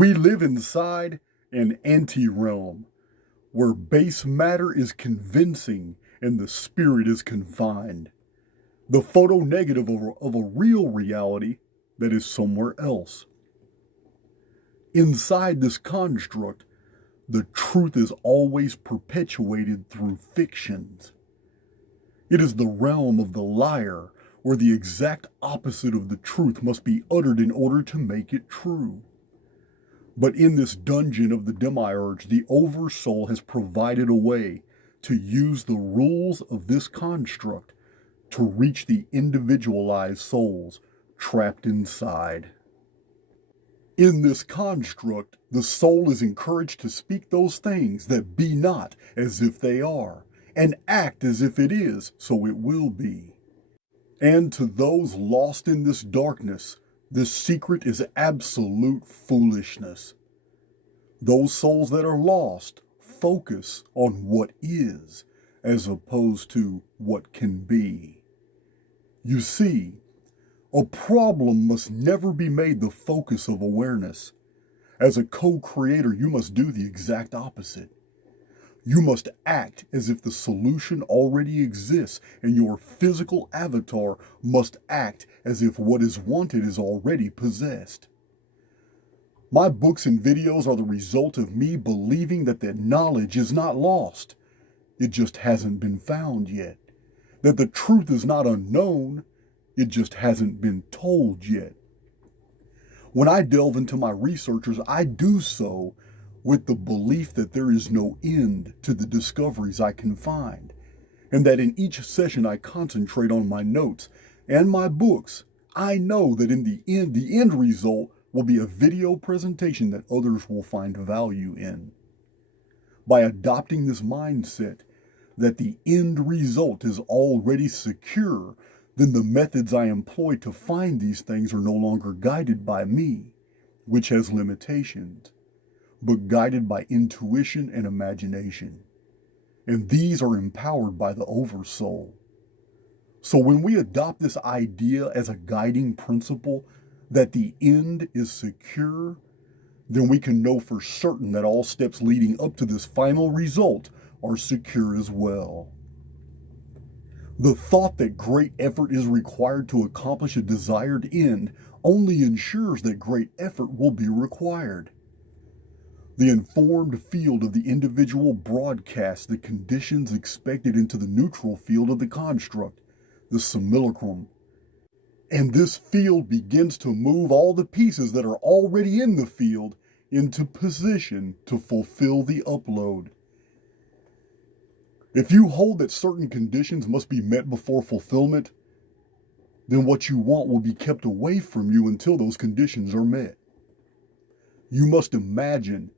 We live inside an anti-realm where base matter is convincing and the spirit is confined. The photo negative of a real reality that is somewhere else. Inside this construct, the truth is always perpetuated through fictions. It is the realm of the liar, where the exact opposite of the truth must be uttered in order to make it true. But in this dungeon of the demiurge, the oversoul has provided a way to use the rules of this construct to reach the individualized souls trapped inside. In this construct, the soul is encouraged to speak those things that be not as if they are, and act as if it is, so it will be. And to those lost in this darkness, this secret is absolute foolishness. Those souls that are lost focus on what is, as opposed to what can be. You see, a problem must never be made the focus of awareness. As a co-creator, you must do the exact opposite. You must act as if the solution already exists, and your physical avatar must act as if what is wanted is already possessed. My books and videos are the result of me believing that the knowledge is not lost. It just hasn't been found yet. That the truth is not unknown. It just hasn't been told yet. When I delve into my researches, I do so with the belief that there is no end to the discoveries I can find, and that in each session I concentrate on my notes and my books. I know that in the end result will be a video presentation that others will find value in. By adopting this mindset that the end result is already secure, then the methods I employ to find these things are no longer guided by me, which has limitations, but guided by intuition and imagination. And these are empowered by the Oversoul. So when we adopt this idea as a guiding principle that the end is secure, then we can know for certain that all steps leading up to this final result are secure as well. The thought that great effort is required to accomplish a desired end only ensures that great effort will be required. The informed field of the individual broadcasts the conditions expected into the neutral field of the construct, the simulacrum. And this field begins to move all the pieces that are already in the field into position to fulfill the upload. If you hold that certain conditions must be met before fulfillment, then what you want will be kept away from you until those conditions are met. You must imagine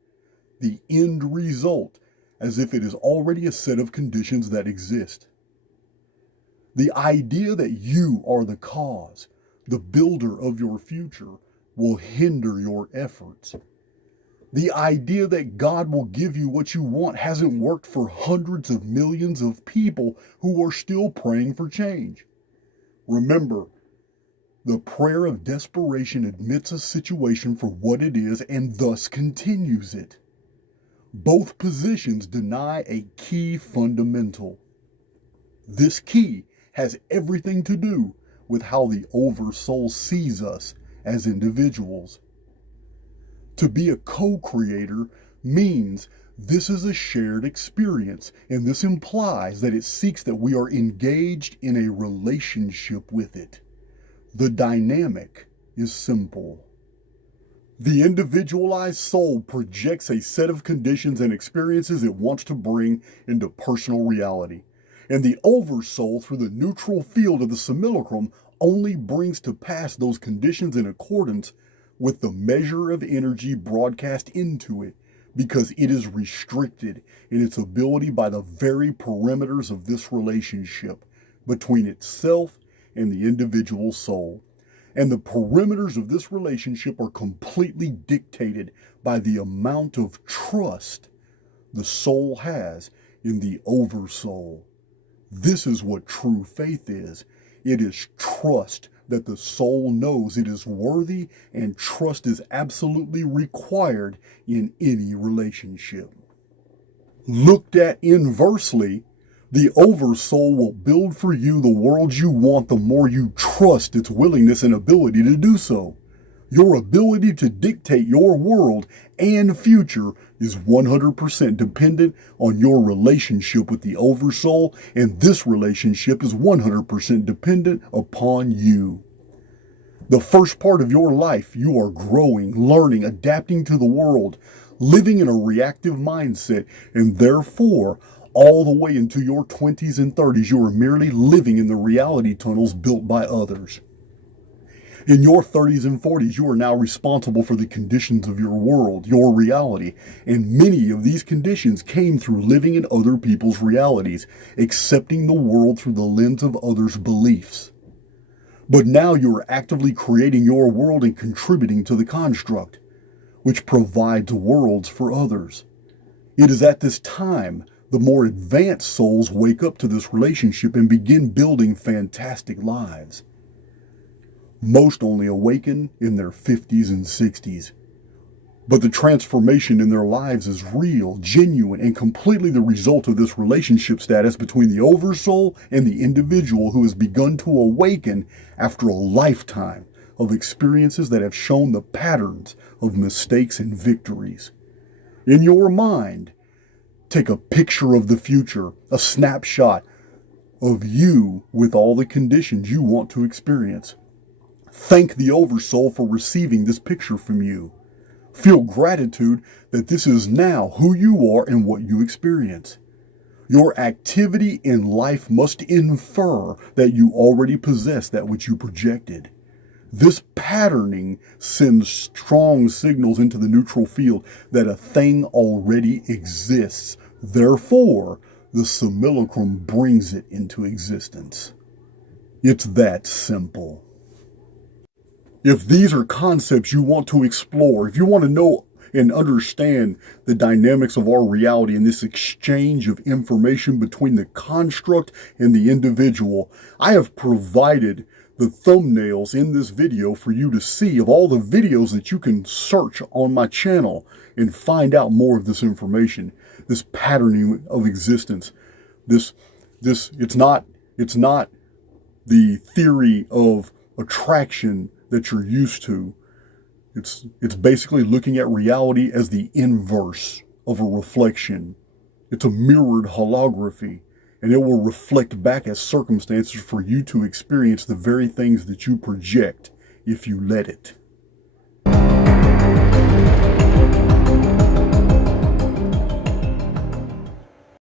the end result as if it is already a set of conditions that exist. The idea that you are the cause, the builder of your future, will hinder your efforts. The idea that God will give you what you want hasn't worked for hundreds of millions of people who are still praying for change. Remember, the prayer of desperation admits a situation for what it is and thus continues it. Both positions deny a key fundamental. This key has everything to do with how the Oversoul sees us as individuals. To be a co-creator means this is a shared experience, and this implies that it seeks that we are engaged in a relationship with it. The dynamic is simple. The individualized soul projects a set of conditions and experiences it wants to bring into personal reality, and the Oversoul, through the neutral field of the simulacrum, only brings to pass those conditions in accordance with the measure of energy broadcast into it, because it is restricted in its ability by the very perimeters of this relationship between itself and the individual soul. And the perimeters of this relationship are completely dictated by the amount of trust the soul has in the Oversoul. This is what true faith is. It is trust that the soul knows it is worthy and trust is absolutely required in any relationship. Looked at inversely, the oversoul will build for you the world you want the more you trust its willingness and ability to do so. Your ability to dictate your world and future is 100% dependent on your relationship with the oversoul, and this relationship is 100% dependent upon you. The first part of your life, you are growing, learning, adapting to the world, living in a reactive mindset, and therefore, all the way into your 20s and 30s, you are merely living in the reality tunnels built by others. In your 30s and 40s, you are now responsible for the conditions of your world, your reality, and many of these conditions came through living in other people's realities, accepting the world through the lens of others' beliefs. But now you are actively creating your world and contributing to the construct, which provides worlds for others. It is at this time the more advanced souls wake up to this relationship and begin building fantastic lives. Most only awaken in their 50s and 60s. But the transformation in their lives is real, genuine, and completely the result of this relationship status between the oversoul and the individual who has begun to awaken after a lifetime of experiences that have shown the patterns of mistakes and victories. In your mind, take a picture of the future, a snapshot of you with all the conditions you want to experience. Thank the oversoul for receiving this picture from you. Feel gratitude that this is now who you are and what you experience. Your activity in life must infer that you already possess that which you projected. This patterning sends strong signals into the neutral field that a thing already exists. Therefore, the simulacrum brings it into existence. It's that simple. If these are concepts you want to explore, if you want to know and understand the dynamics of our reality and this exchange of information between the construct and the individual, I have provided the thumbnails in this video for you to see of all the videos that you can search on my channel and find out more of this information, this patterning of existence. It's not the theory of attraction that you're used to. It's basically looking at reality as the inverse of a reflection. It's a mirrored holography, and it will reflect back as circumstances for you to experience the very things that you project if you let it.